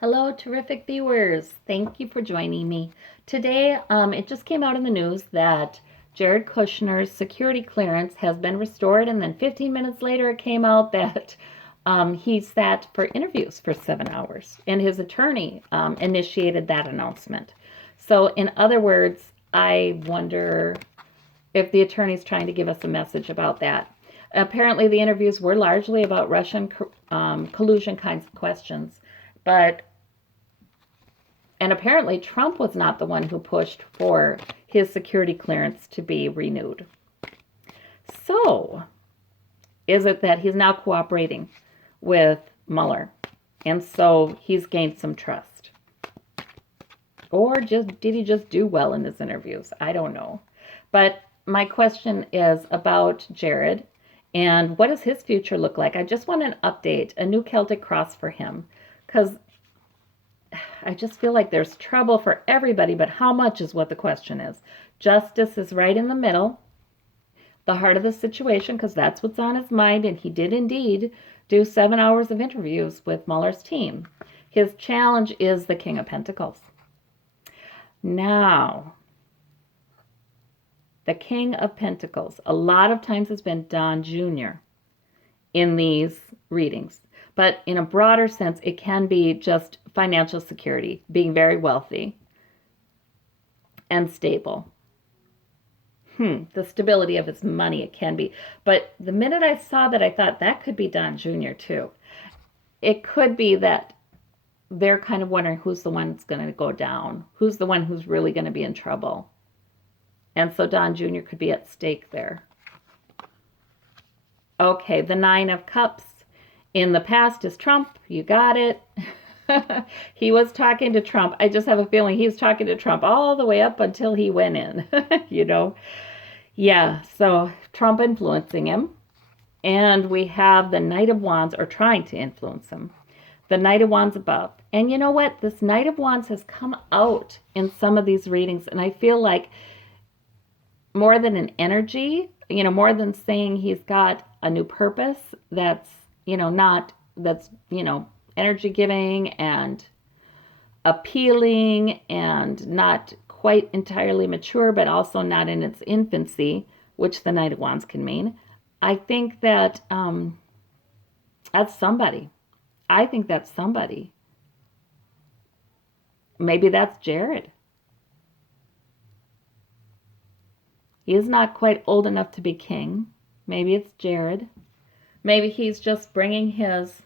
Hello, terrific viewers. Thank you for joining me. Today, it just came out in the news that Jared Kushner's security clearance has been restored, and then 15 minutes later, it came out that he sat for interviews for 7 hours, and his attorney initiated that announcement. So, in other words, I wonder if the attorney's trying to give us a message about that. Apparently, the interviews were largely about Russian collusion kinds of questions, but and apparently, Trump was not the one who pushed for his security clearance to be renewed. So, is it that he's now cooperating with Mueller? And so he's gained some trust. Or did he just do well in his interviews? I don't know. But my question is about Jared and what does his future look like? I just want an update, a new Celtic cross for him. Because I just feel like there's trouble for everybody, but how much is what the question is. Justice is right in the middle, the heart of the situation, because that's what's on his mind, and he did indeed do 7 hours of interviews with Mueller's team. His challenge is the King of Pentacles. Now, the King of Pentacles, a lot of times has been Don Jr. in these readings. But in a broader sense, it can be just financial security, being very wealthy and stable. The stability of his money, it can be. But the minute I saw that, I thought that could be Don Jr. too. It could be that they're kind of wondering who's the one that's going to go down, who's the one who's really going to be in trouble. And so Don Jr. could be at stake there. Okay, the Nine of Cups. In the past is Trump. You got it. He was talking to Trump. I just have a feeling he's talking to Trump all the way up until he went in, Yeah, so Trump influencing him. And we have the Knight of Wands, or trying to influence him. The Knight of Wands above. And you know what? This Knight of Wands has come out in some of these readings, and I feel like more than an energy, more than saying he's got a new purpose that's energy giving and appealing and not quite entirely mature, but also not in its infancy, which the Knight of Wands can mean. I think that that's somebody. I think that's somebody. Maybe that's Jared. He is not quite old enough to be king. Maybe it's Jared. Maybe he's just bringing his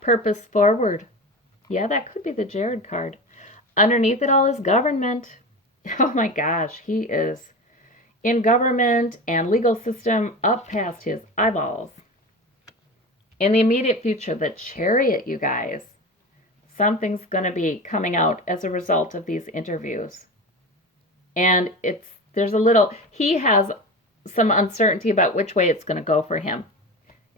purpose forward. Yeah, that could be the Jared card. Underneath it all is government. Oh my gosh, he is in government and legal system up past his eyeballs. In the immediate future, the Chariot, you guys. Something's going to be coming out as a result of these interviews. And he has some uncertainty about which way it's going to go for him.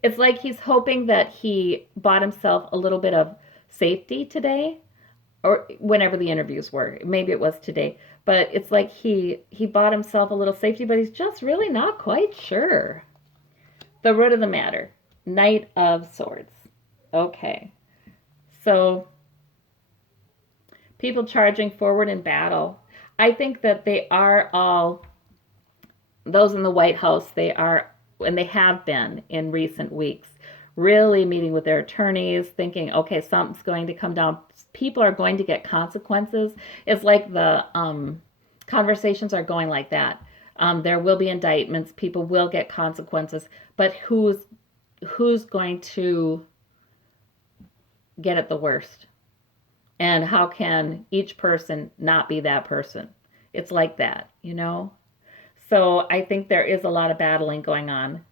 It's like he's hoping that he bought himself a little bit of safety today, or whenever the interviews were. Maybe it was today. But it's like he bought himself a little safety, but he's just really not quite sure. The root of the matter, Knight of Swords. Okay. So, people charging forward in battle. I think that they are all, those in the White House, they are, and they have been in recent weeks, really meeting with their attorneys, thinking, okay, something's going to come down. People are going to get consequences. It's like the conversations are going like that. There will be indictments. People will get consequences. But who's going to get it the worst? And how can each person not be that person? It's like that, So I think there is a lot of battling going on.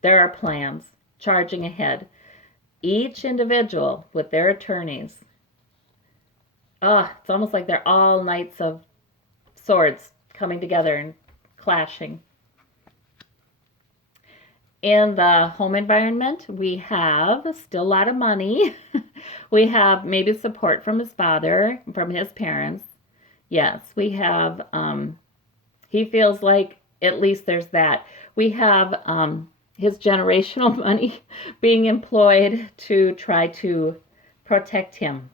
There are plans charging ahead. Each individual with their attorneys. It's almost like they're all Knights of Swords coming together and clashing. In the home environment, we have still a lot of money. We have maybe support from his father, from his parents. Yes, we have, he feels like at least there's that. We have his generational money being employed to try to protect him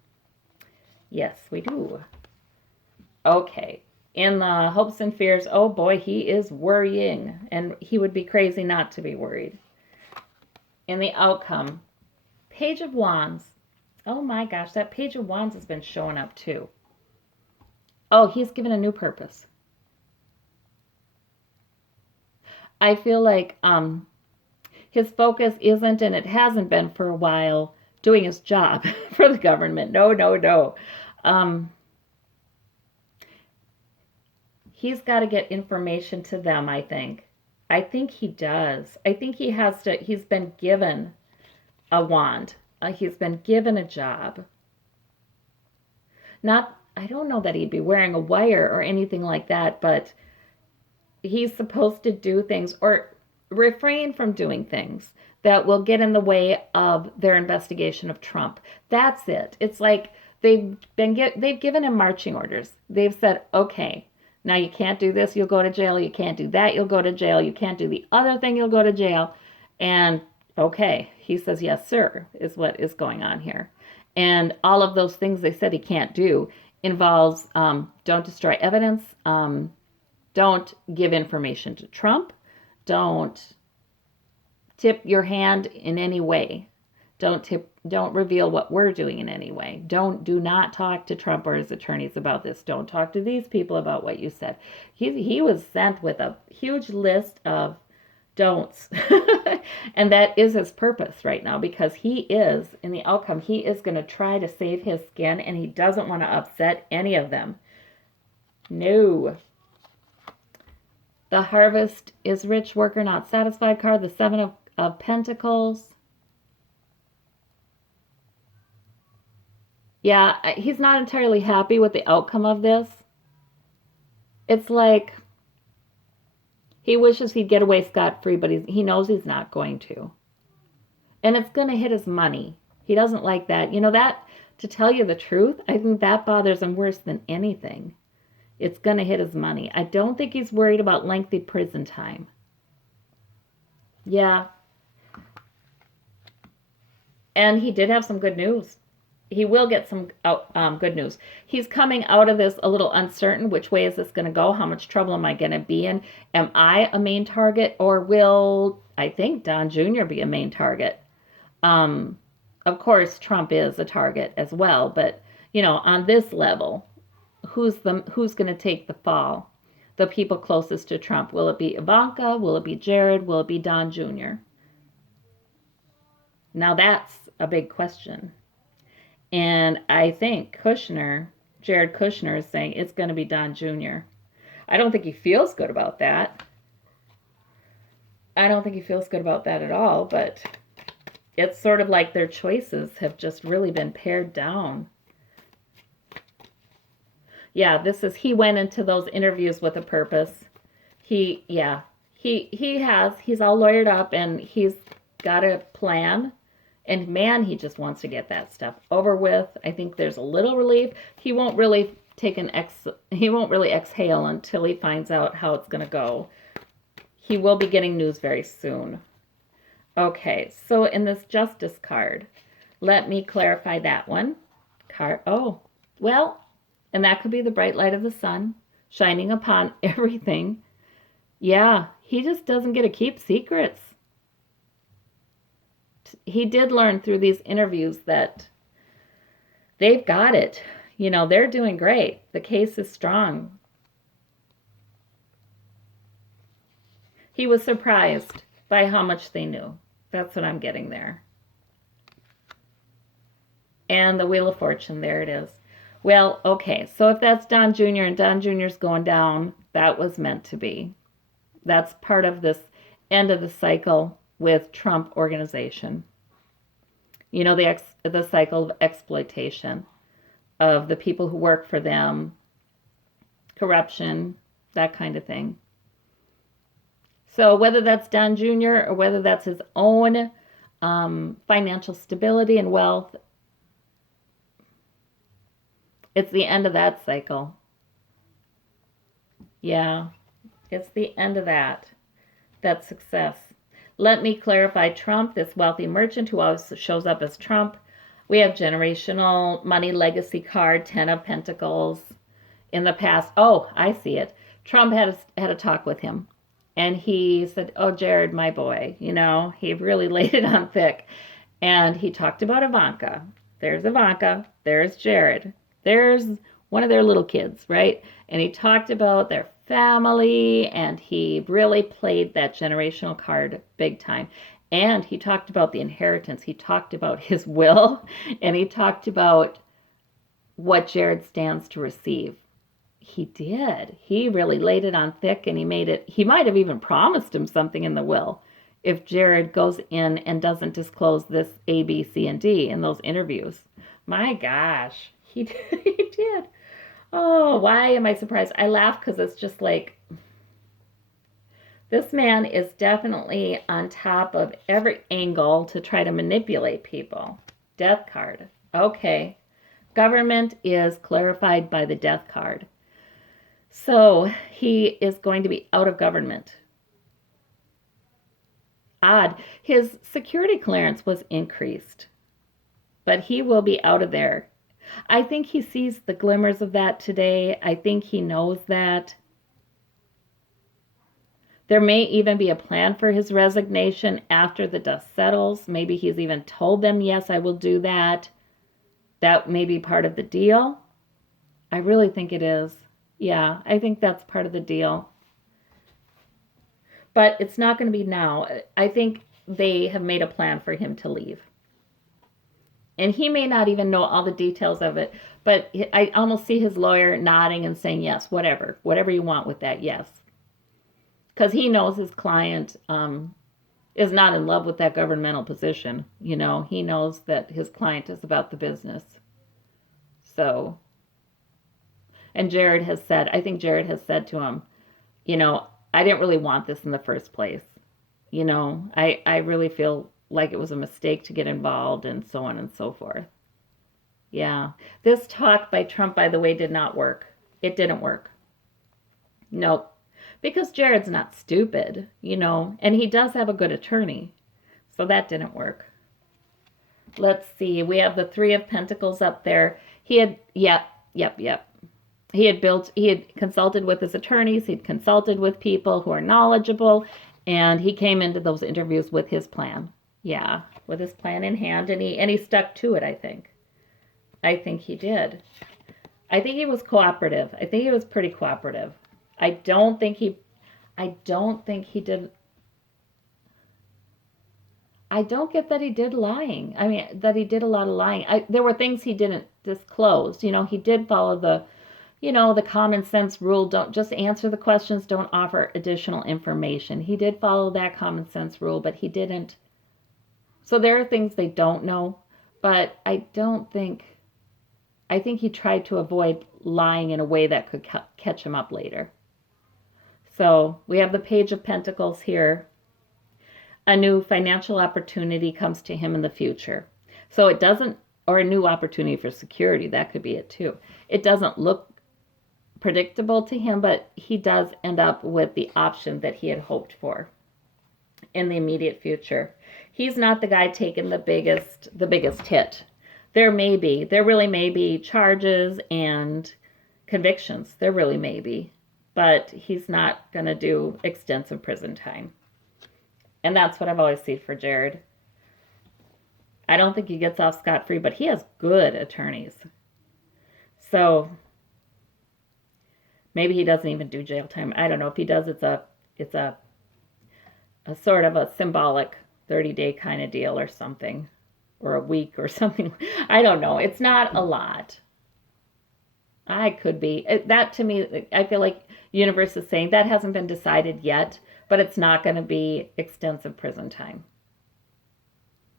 Yes, we do. Okay. In the hopes and fears, oh boy, he is worrying. And he would be crazy not to be worried. In the outcome, Page of Wands. Oh my gosh, that Page of Wands has been showing up too. Oh, he's given a new purpose. I feel like his focus isn't, and it hasn't been for a while, doing his job for the government. No, no, no. He's got to get information to them, I think. I think he does. I think he has to, he's been given a wand. He's been given a job. Not, I don't know that he'd be wearing a wire or anything like that, but he's supposed to do things or refrain from doing things that will get in the way of their investigation of Trump. That's it. It's like they've given him marching orders. They've said, okay, now you can't do this, you'll go to jail. You can't do that, you'll go to jail. You can't do the other thing, you'll go to jail. And okay, he says, yes, sir, is what is going on here. And all of those things they said he can't do involves don't destroy evidence, don't give information to Trump, don't tip your hand in any way. Don't reveal what we're doing in any way. Do not talk to Trump or his attorneys about this. Don't talk to these people about what you said. He was sent with a huge list of don'ts. And that is his purpose right now, because he is, in the outcome, he is going to try to save his skin, and he doesn't want to upset any of them. No. The Harvest is rich worker not satisfied card. The Seven of Pentacles. Yeah, he's not entirely happy with the outcome of this. It's like he wishes he'd get away scot-free, but he knows he's not going to. And it's going to hit his money. He doesn't like that. You know, that, to tell you the truth, I think that bothers him worse than anything. It's going to hit his money. I don't think he's worried about lengthy prison time. Yeah. And he did have some good news. He will get some good news. He's coming out of this a little uncertain. Which way is this going to go? How much trouble am I going to be in? Am I a main target, or will, I think, Don Jr. be a main target? Of course, Trump is a target as well, but, you know, on this level, who's going to take the fall? The people closest to Trump. Will it be Ivanka? Will it be Jared? Will it be Don Jr.? Now that's a big question. And I think Jared Kushner is saying it's going to be Don Jr. I don't think he feels good about that. I don't think he feels good about that at all, but it's sort of like their choices have just really been pared down. Yeah, he went into those interviews with a purpose. He's all lawyered up, and he's got a plan. And man, he just wants to get that stuff over with. I think there's a little relief. He won't really exhale until he finds out how it's going to go. He will be getting news very soon. Okay, so in this Justice card, let me clarify that one. Oh, well, and that could be the bright light of the sun shining upon everything. Yeah, he just doesn't get to keep secrets. He did learn through these interviews that they've got it. You know, they're doing great. The case is strong. He was surprised by how much they knew. That's what I'm getting there. And the Wheel of Fortune, there it is. Well, okay, so if that's Don Jr. and Don Jr.'s going down, that was meant to be. That's part of this end of the cycle with Trump organization. You know, the cycle of exploitation of the people who work for them, corruption, that kind of thing. So whether that's Don Jr. or whether that's his own financial stability and wealth, it's the end of that cycle. Yeah, it's the end of that success. Let me clarify Trump, this wealthy merchant who always shows up as Trump. We have generational money legacy card, 10 of Pentacles. In the past, oh, I see it. Trump had a talk with him. And he said, oh, Jared, my boy, he really laid it on thick. And he talked about Ivanka. There's Ivanka. There's Jared. There's one of their little kids, right? And he talked about their family, and he really played that generational card big time. And he talked about the inheritance. He talked about his will, and he talked about what Jared stands to receive. He did. He really laid it on thick, and he might have even promised him something in the will if Jared goes in and doesn't disclose this A, B, C, and D in those interviews. My gosh, he did. He did. Oh, why am I surprised? I laugh because it's just like, this man is definitely on top of every angle to try to manipulate people. Death card. Okay. Government is clarified by the death card. So he is going to be out of government. Odd. His security clearance was increased, but he will be out of there. I think he sees the glimmers of that today. I think he knows that. There may even be a plan for his resignation after the dust settles. Maybe he's even told them, yes, I will do that. That may be part of the deal. I really think it is. Yeah, I think that's part of the deal. But it's not going to be now. I think they have made a plan for him to leave. And he may not even know all the details of it, but I almost see his lawyer nodding and saying, yes, whatever you want with that, yes. Because he knows his client is not in love with that governmental position. He knows that his client is about the business. So, and I think Jared has said to him, I didn't really want this in the first place. I really feel like it was a mistake to get involved, and so on and so forth. Yeah. This talk by Trump, by the way, did not work. It didn't work. Nope. Because Jared's not stupid, and he does have a good attorney. So that didn't work. Let's see. We have the 3 of Pentacles up there. Yep. He had consulted with his attorneys. He'd consulted with people who are knowledgeable, and he came into those interviews with his plan. Yeah, with his plan in hand, and he stuck to it, I think. I think he did. I think he was cooperative. I think he was pretty cooperative. I don't think he did. I don't get that he did lying. I mean, that he did a lot of lying. There were things he didn't disclose. He did follow the common sense rule. Don't just answer the questions. Don't offer additional information. He did follow that common sense rule, but he didn't. So there are things they don't know, but I think he tried to avoid lying in a way that could catch him up later. So we have the Page of Pentacles here. A new financial opportunity comes to him in the future. So it doesn't, or a new opportunity for security, that could be it too. It doesn't look predictable to him, but he does end up with the option that he had hoped for in the immediate future. He's not the guy taking the biggest hit. There really may be charges and convictions. There really may be. But he's not going to do extensive prison time. And that's what I've always seen for Jared. I don't think he gets off scot-free, but he has good attorneys. So maybe he doesn't even do jail time. I don't know. If he does, it's a sort of a symbolic 30-day kind of deal or something, or a week or something. I don't know. It's not a lot. I could be. That to me, I feel like universe is saying that hasn't been decided yet, but it's not going to be extensive prison time.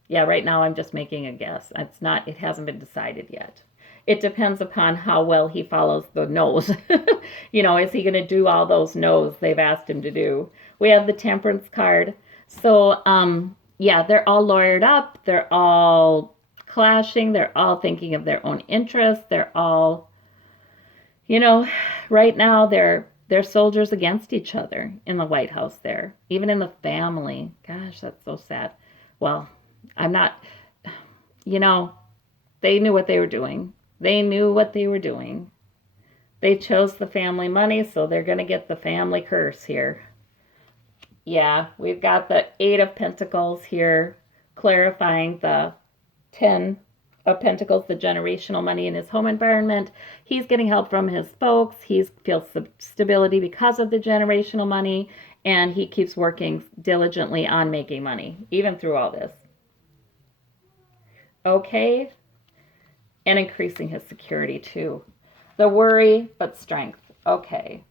Yeah, right now I'm just making a guess. It hasn't been decided yet. It depends upon how well he follows the no's. Is he going to do all those no's they've asked him to do? We have the Temperance card. So, they're all lawyered up. They're all clashing. They're all thinking of their own interests. They're all, right now they're soldiers against each other in the White House there. Even in the family. Gosh, that's so sad. Well, I'm not, They knew what they were doing. They knew what they were doing. They chose the family money, so they're going to get the family curse here. Yeah, we've got the Eight of Pentacles here, clarifying the 10 of Pentacles, the generational money in his home environment. He's getting help from his folks. He feels stability because of the generational money, and he keeps working diligently on making money, even through all this. Okay, and increasing his security too. The worry, but strength. Okay,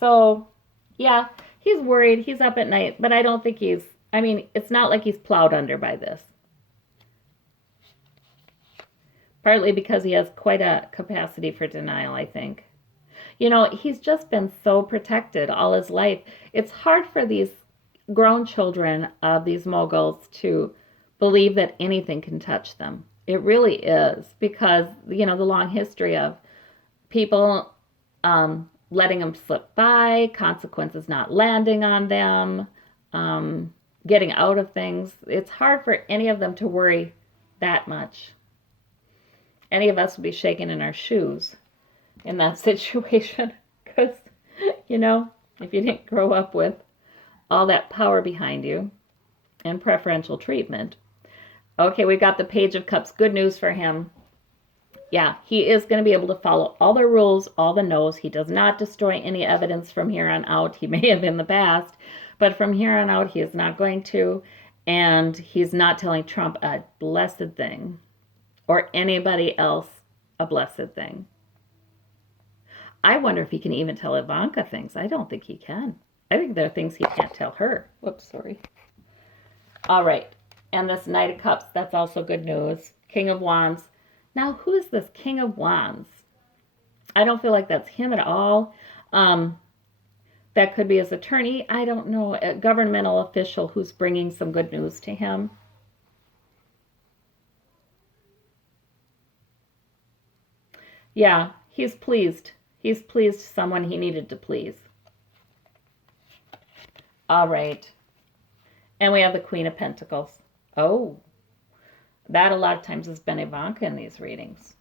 so yeah, he's worried. He's up at night, but I don't think it's not like he's plowed under by this. Partly because he has quite a capacity for denial, I think. He's just been so protected all his life. It's hard for these grown children of these moguls to believe that anything can touch them. It really is, because, the long history of people letting them slip by, consequences not landing on them, getting out of things. It's hard for any of them to worry that much. Any of us would be shaking in our shoes in that situation, because, if you didn't grow up with all that power behind you and preferential treatment. Okay, we've got the Page of Cups. Good news for him. Yeah, he is going to be able to follow all the rules, all the no's. He does not destroy any evidence from here on out. He may have in the past, but from here on out, he is not going to. And he's not telling Trump a blessed thing, or anybody else a blessed thing. I wonder if he can even tell Ivanka things. I don't think he can. I think there are things he can't tell her. Whoops, sorry. All right. And this Knight of Cups, that's also good news. King of Wands. Now, who is this King of Wands? I don't feel like that's him at all. That could be his attorney. I don't know. A governmental official who's bringing some good news to him. Yeah, he's pleased. He's pleased someone he needed to please. All right. And we have the Queen of Pentacles. Oh, that a lot of times has been Ivanka in these readings.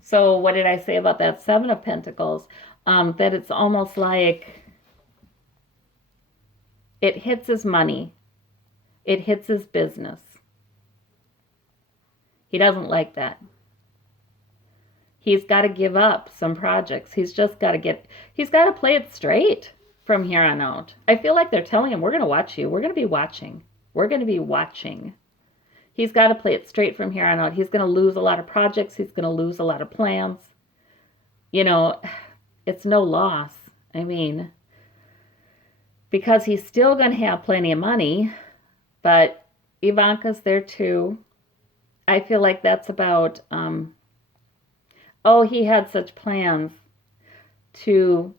So what did I say about that Seven of Pentacles? That it's almost like it hits his money. It hits his business. He doesn't like that. He's got to give up some projects. He's got to play it straight from here on out. I feel like they're telling him, we're going to watch you. We're going to be watching. We're going to be watching. He's got to play it straight from here on out. He's going to lose a lot of projects. He's going to lose a lot of plans. It's no loss. Because he's still going to have plenty of money, but Ivanka's there too. I feel like that's about, he had such plans to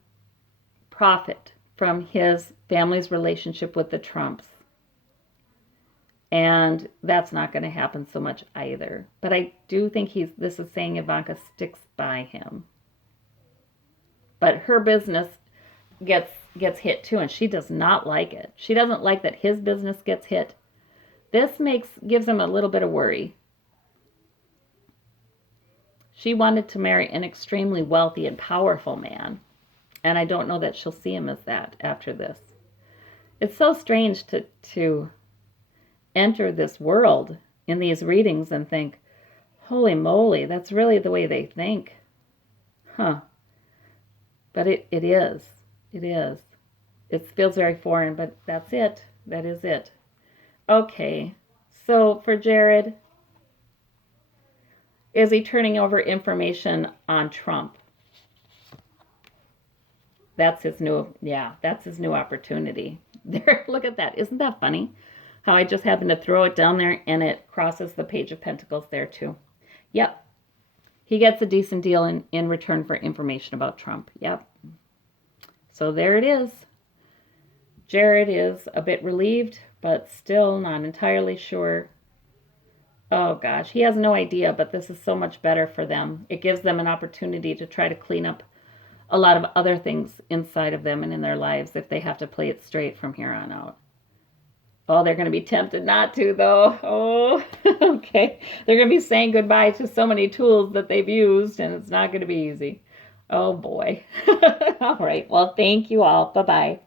profit from his family's relationship with the Trumps. And that's not going to happen so much either. But I do think this is saying Ivanka sticks by him. But her business gets hit too, and she does not like it. She doesn't like that his business gets hit. This gives him a little bit of worry. She wanted to marry an extremely wealthy and powerful man, and I don't know that she'll see him as that after this. It's so strange to enter this world in these readings and think, holy moly, that's really the way they think. Huh. But it is. It is. It feels very foreign, but that's it. That is it. Okay. So for Jared, is he turning over information on Trump? That's his new opportunity. There, look at that. Isn't that funny? How I just happened to throw it down there and it crosses the Page of Pentacles there too. Yep. He gets a decent deal in return for information about Trump. Yep. So there it is. Jared is a bit relieved, but still not entirely sure. Oh gosh, he has no idea, but this is so much better for them. It gives them an opportunity to try to clean up a lot of other things inside of them and in their lives if they have to play it straight from here on out. Oh, they're going to be tempted not to, though. Oh, okay. They're going to be saying goodbye to so many tools that they've used, and it's not going to be easy. Oh, boy. All right. Well, thank you all. Bye bye.